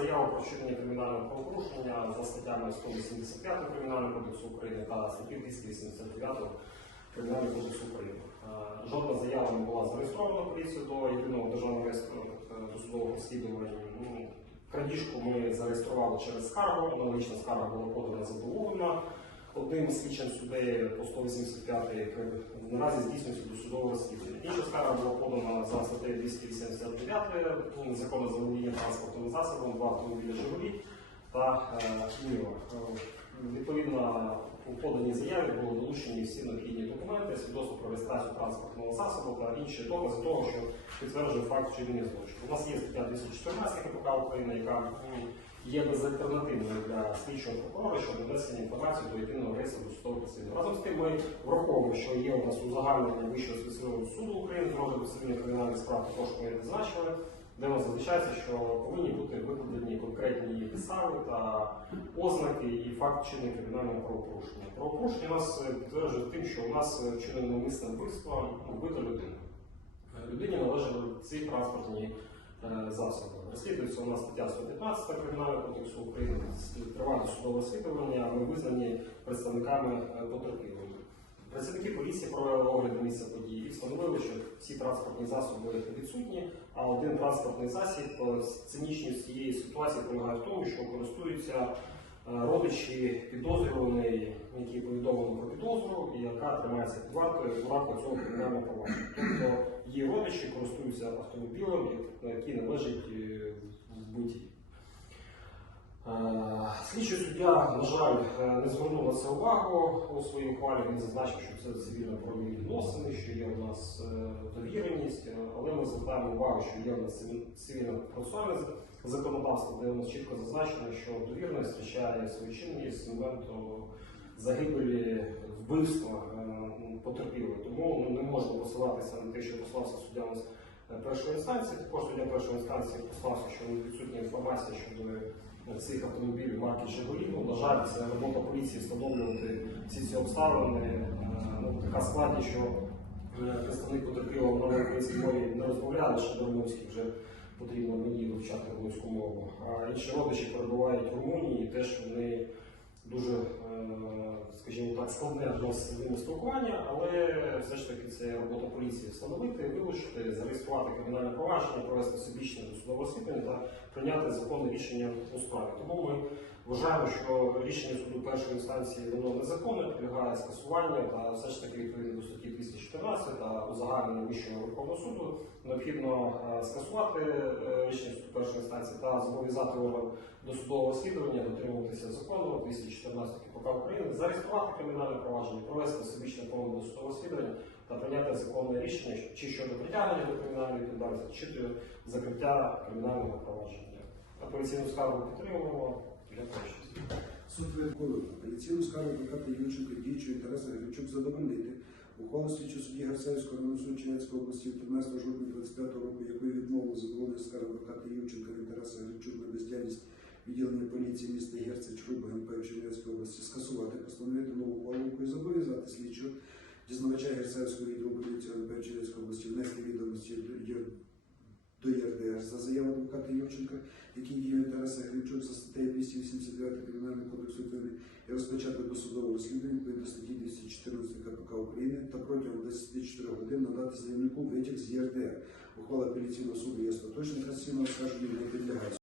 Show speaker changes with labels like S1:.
S1: заява про вчинення кримінального правопорушення за статтями 185 Кримінального кодексу України та статті 289 Кримінального кодексу України. Е, Жодна заява не була зареєстрована поліцією до єдиного державного реєстру е, досудового розслідування. Ну, Крадіжку ми зареєстрували через скаргу, аналогічна скарга була подана задоволена. Одним з суддею по 185 наразі здійснюється досудове розслідування. Інша скарга була подана за статтею 289 ну, закону за володіння транспортним засобом, два автомобілі Жигулі та е, Ніва. Е, Відповідно, у поданій заяві були долучені всі необхідні документи, свідоцтво про реєстрацію транспортного засобу та інші докази того, що підтверджує факт вчинення злочину. У нас є стаття 214 КПК України, яка є безальтернативною для слідчого прокурора щодо внесення інформації до єдиного реєстру досудового розслідування. Разом з тим ми враховуємо, що є у нас узагальнення Вищого спеціального суду України з розгляду цивільних кримінальних справ, також ми зазначили, де у нас зазначається, що повинні бути викладені конкретні підстави та ознаки і факт вчинення кримінального правопорушення. Правопорушення у нас е, підтверджує тим, що у нас е, вчинено навмисне вбивство ну, вбито людину. Е, Людині належали ці транспортні засоби. Розслідується у нас стаття 115 Кримінального кодексу України, тривалі судове розслідування, ми визнані представниками е, потерпілих. Працівники поліції провели огляд місця події і встановили, що всі транспортні засоби відсутні, а один транспортний засіб е, цинічність цієї ситуації полягає в тому, що користуються е, родичі підозрюваної, які повідомлено про підозру, і яка тримається під вартою в рамках цього кримінального провадження. Тобто її родичі користуються автомобілем, який належить е, вбитій. Е, Слідчий суддя, на жаль, е, не звернув на це увагу у своїй ухвалі. Він зазначив, що це цивільно-правові відносини, що є у нас е, довіреність, е, але ми звертаємо увагу, що є у нас цивіль- цивільно-процесуальне законодавство, де у нас чітко зазначено, що довіреність втрачає свою чинність з моменту загибелі вбивства е, потерпілого. Тому ну, не можна посилатися на те, що послався суддя у нас е, першої інстанції. Також суддя першої інстанції послався, що відсутня інформація щодо цих автомобілів марки Жигулі. Ну, на жаль, це робота поліції встановлювати всі ці обставини. Е, Ну, така складність, що е, представник потерпілого на українській мові не розмовляє, лише Дормовський вже потрібно мені вивчати румунську мову. А інші родичі перебувають в Румунії, теж вони дуже, е, скажімо так, складне для нас з спілкування, але все ж таки це робота поліції встановити, вилучити, зареєструвати кримінальне провадження, провести всебічне досудове розслідування та прийняти законне рішення у справі. Тому ми вважаємо, що рішення суду першої інстанції воно незаконне, підлягає скасуванню та все ж таки відповідно до статті 214 та узагальнення Вищого Верховного суду необхідно е, скасувати е, рішення суду першої інстанції та зобов'язати орган досудового розслідування дотримуватися закону 214 КПК України, зареєструвати кримінальне провадження, провести всебічне повне досудове розслідування та прийняти законне рішення чи щодо притягнення до кримінальної відповідальності, чи до закриття кримінального провадження. Апеляційну скаргу підтримуємо. Дякую.
S2: Суд вираховує апеляційну скаргу адвоката Юрченка діючого Тараса Григорчук задовольнити. Ухвалу слідчого судді Гарсайського району Чернецької області 13 жовтня 25 року, якою відмовили задоволення скаргу адвоката Юрченка Тараса Григорчук на бездіяльність відділення поліції міста Герцеч Чруба ГНП в Чернецької області скасувати, постановити нову ухвалу, якою зобов'язати слідчого дізнавача Герцевського відділу поліції ГНП в Чернецької області внести відомості до ЄРДР за заяву адвоката Юрченка, який діє Тараса Григорчук за статтею 289 Кримінального кодексу України і розпочати досудове розслідування відповідно статті 214 КПК України та протягом 24 годин надати заявнику витяг з ЄРДР. Ухвала апеляційного суду є остаточним касаційного оскарження не